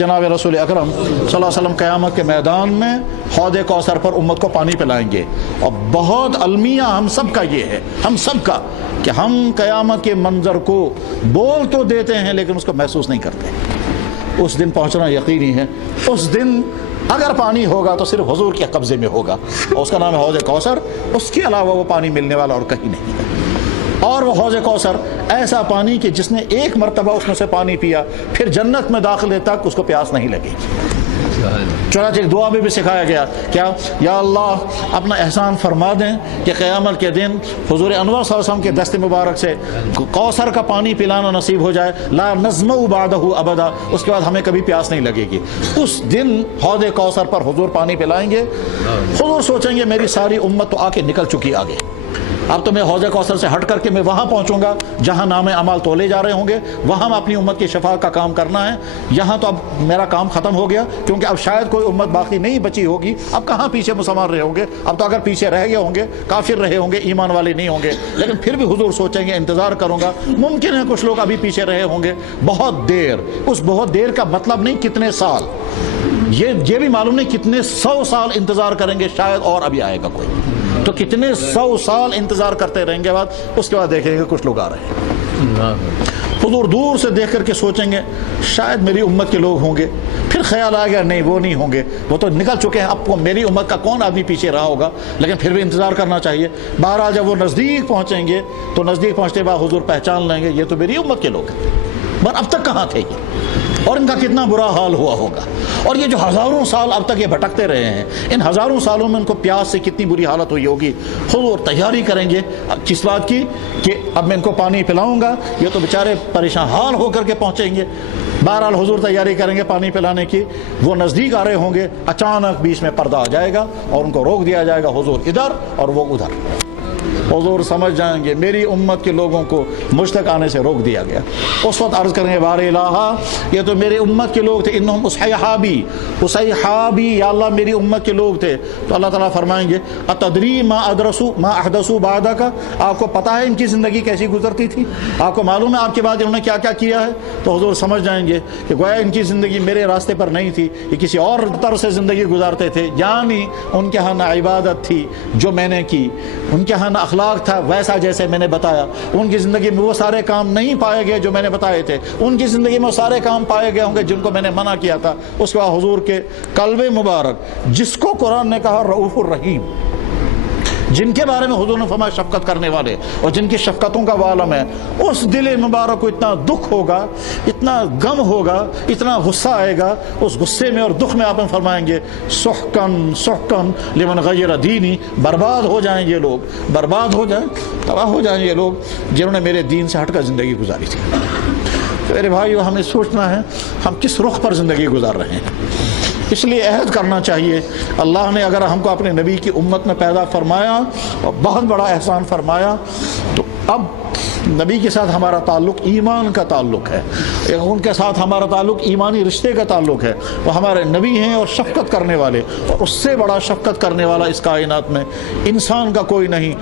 जनाब रसूल अकरम सल्लल्लाहु अलैहि वसल्लम क़यामत के मैदान में हौद कौसर पर उम्मत को पानी पिलाएंगे। और बहुत अलमिया हम सब का ये है, हम सब का, कि हम क़यामत के मंजर को बोल तो देते हैं लेकिन उसको महसूस नहीं करते। उस दिन पहुंचना यकीनी है। उस दिन अगर पानी होगा तो सिर्फ हुजूर के कब्जे में होगा और उसका नाम है हौद कौसर। उसके अलावा वो पानी मिलने वाला और कहीं नहीं है। और वो हौज़ कौसर ऐसा पानी कि जिसने एक मरतबा उसमें से पानी पिया फिर जन्नत में दाखिले तक उसको प्यास नहीं लगेगी। चुनांचे दुआ में भी सिखाया गया, क्या, या अल्लाह अपना एहसान फरमा दें कि क़यामत के दिन हुज़ूर अनवर सल्लल्लाहु अलैहि वसल्लम के दस्त मुबारक से कौसर का पानी पिलाना नसीब हो जाए, ला नज़्मउ बादहु अबदा, उसके बाद हमें कभी प्यास नहीं लगेगी। उस दिन हौज़ कौसर पर हुज़ूर पानी पिलाएंगे। हुज़ूर सोचेंगे मेरी सारी उम्मत तो आके निकल चुकी आगे, अब तो मैं हौज़ कौसर से हट करके मैं वहाँ पहुँचूंगा जहाँ नामे अमाल तोले जा रहे होंगे, वहाँ मैं अपनी उम्मत की शफा का काम करना है। यहाँ तो अब मेरा काम ख़त्म हो गया, क्योंकि अब शायद कोई उम्मत बाकी नहीं बची होगी। अब कहाँ पीछे मुसलमान रहे होंगे, अब तो अगर पीछे रह गए होंगे काफिर रहे होंगे, ईमान वाले नहीं होंगे। लेकिन फिर भी हुजूर सोचेंगे इंतज़ार करूँगा, मुमकिन है कुछ लोग अभी पीछे रहे होंगे बहुत देर। उस बहुत देर का मतलब नहीं कितने साल, ये भी मालूम नहीं कितने 100 साल इंतज़ार करेंगे, शायद और अभी आएगा कोई, तो कितने 100 साल इंतजार करते रहेंगे। बाद उसके बाद देखेंगे कुछ लोग आ रहे हैं। हुजूर दूर से देख करके सोचेंगे शायद मेरी उम्मत के लोग होंगे। फिर ख्याल आ गया नहीं वो नहीं होंगे, वो तो निकल चुके हैं। अब मेरी उम्मत का कौन आदमी पीछे रहा होगा, लेकिन फिर भी इंतजार करना चाहिए। बहरहाल जब वो नज़दीक पहुंचेंगे तो नज़दीक पहुंचने के बाद हुजूर पहचान लेंगे ये तो मेरी उम्मत के लोग हैं, पर अब तक कहाँ थे ये, और इनका कितना बुरा हाल हुआ होगा। और ये जो हज़ारों साल अब तक ये भटकते रहे हैं, इन हज़ारों सालों में उनको प्यास से कितनी बुरी हालत हुई होगी। खुद तैयारी करेंगे किस बात की कि अब मैं इनको पानी पिलाऊंगा, ये तो बेचारे परेशान हाल होकर के पहुँचेंगे। बहरहाल हुजूर तैयारी करेंगे पानी पिलाने की। वो नज़दीक आ रहे होंगे, अचानक बीच में पर्दा आ जाएगा और उनको रोक दिया जाएगा, हुजूर इधर और वो उधर। हुजूर समझ जाएंगे मेरी उम्मत के लोगों को मुझ तक आने से रोक दिया गया। उस वक्त अर्ज़ करेंगे बारे इलाहा, ये तो मेरे उम्मत के लोग थे, इन्नहुम उसहाबी, या अल्लाह मेरी उम्मत के लोग थे। तो अल्लाह ताला फरमाएंगे अतदरी मा अहदसू बादका, आपको पता है इनकी ज़िंदगी कैसी गुजरती थी, आपको मालूम है आपके बाद इन्होंने क्या क्या किया है। तो हुजूर समझ जाएंगे कि गोया इनकी ज़िंदगी मेरे रास्ते पर नहीं थी, ये किसी और तरह से ज़िंदगी गुजारते थे। यानी उनके यहाँ ना इबादत थी जो मैंने की, उनके यहाँ ना था वैसा जैसे मैंने बताया, उनकी ज़िंदगी में वो सारे काम नहीं पाए गए जो मैंने बताए थे, उनकी ज़िंदगी में वो सारे काम पाए गए होंगे जिनको मैंने मना किया था। उसके बाद हुजूर के कल्बे मुबारक, जिसको कुरान ने कहा रऊफुर रहीम, जिनके बारे में हुजूर ने फरमाया शफकत करने वाले और जिनकी शफकतों का वालम है, उस दिल मुबारक को इतना दुख होगा, इतना गम होगा, इतना गुस्सा आएगा। उस गुस्से में और दुख में आपने फरमाएंगे सुहकन सुहकन लिमन गय्यर दीनी, बर्बाद हो जाएं ये लोग, बर्बाद हो जाएं, तबाह हो जाएं ये लोग जिन्होंने मेरे दीन से हटकर ज़िंदगी गुजारी थी। तो मेरे भाइयों, हमें सोचना है हम किस रुख पर ज़िंदगी गुजार रहे हैं। इसलिए अहद करना चाहिए। अल्लाह ने अगर हमको अपने नबी की उम्मत में पैदा फरमाया और बहुत बड़ा एहसान फरमाया, तो अब नबी के साथ हमारा ताल्लुक़ ईमान का ताल्लुक़ है, उनके साथ हमारा ताल्लुक़ ईमानी रिश्ते का ताल्लुक़ है। वो हमारे नबी हैं और शफ़क़त करने वाले, और उससे बड़ा शफ़क़त करने वाला इस कायनात में इंसान का कोई नहीं।